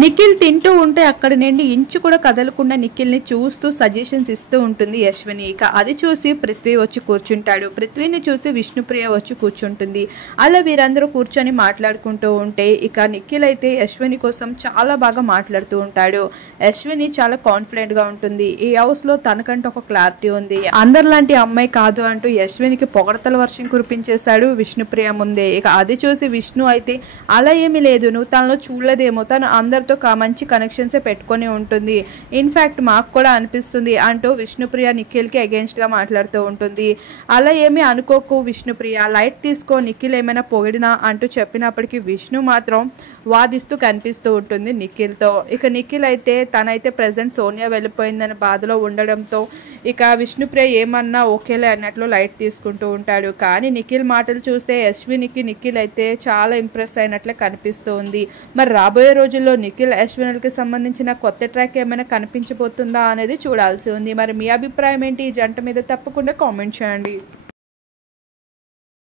నిఖిల్ తింటూ ఉంటే అక్కడ నుండి ఇంచు కూడా కదలకుండా నిఖిల్ని చూస్తూ సజెషన్స్ ఇస్తూ ఉంటుంది యశ్విని. ఇక అది చూసి పృథ్వీ వచ్చి కూర్చుంటాడు. పృథ్వీని చూసి విష్ణుప్రియ వచ్చి కూర్చుంటుంది. అలా వీరందరూ కూర్చొని మాట్లాడుకుంటూ ఉంటే ఇక నిఖిల్ అయితే యశ్విని కోసం చాలా బాగా మాట్లాడుతూ ఉంటాడు. యశ్విని చాలా కాన్ఫిడెంట్గా ఉంటుంది. ఈ హౌస్లో తనకంటే ఒక క్లారిటీ ఉంది, అందరిలాంటి అమ్మాయి కాదు అంటూ యశ్వినికి పొగడతల వర్షం కురిపించేశాడు విష్ణుప్రియ ముందే. ఇక అది చూసి విష్ణు అయితే అలా ఏమీ లేదు, నువ్వు తనలో చూడలేదేమో, తను అందరితో మంచి కనెక్షన్సే పెట్టుకొని ఉంటుంది, ఇన్ఫ్యాక్ట్ మాకు కూడా అనిపిస్తుంది అంటూ విష్ణుప్రియ నిఖిల్కి అగేన్స్ట్గా మాట్లాడుతూ ఉంటుంది. అలా ఏమీ అనుకోకు విష్ణుప్రియ, లైట్ తీసుకో, నిఖిల్ ఏమైనా పొగిడినా అంటూ చెప్పినప్పటికీ విష్ణు మాత్రం వాదిస్తూ కనిపిస్తూ ఉంటుంది నిఖిల్తో. ఇక నిఖిల్ అయితే తనైతే ప్రజెంట్ సోనియా వెళ్ళిపోయిందని బాధలో ఉండడంతో ఇక విష్ణుప్రియ ఏమన్నా ఓకేలే అన్నట్లు లైట్ తీసుకుంటూ ఉంటాడు. కానీ నిఖిల్ మాటలు చూస్తే యశ్వినికి నిఖిల్ అయితే చాలా ఇంప్రెస్ అయినట్లే కనిపిస్తూ ఉంది. మరి రాబోయే రోజుల్లో నిఖిల్ యశ్వినికి సంబంధించిన కొత్త ట్రాక్ ఏమైనా కనిపించబోతుందా అనేది చూడాల్సి ఉంది. మరి మీ అభిప్రాయం ఏంటి ఈ జంట మీద? తప్పకుండా కామెంట్ చేయండి.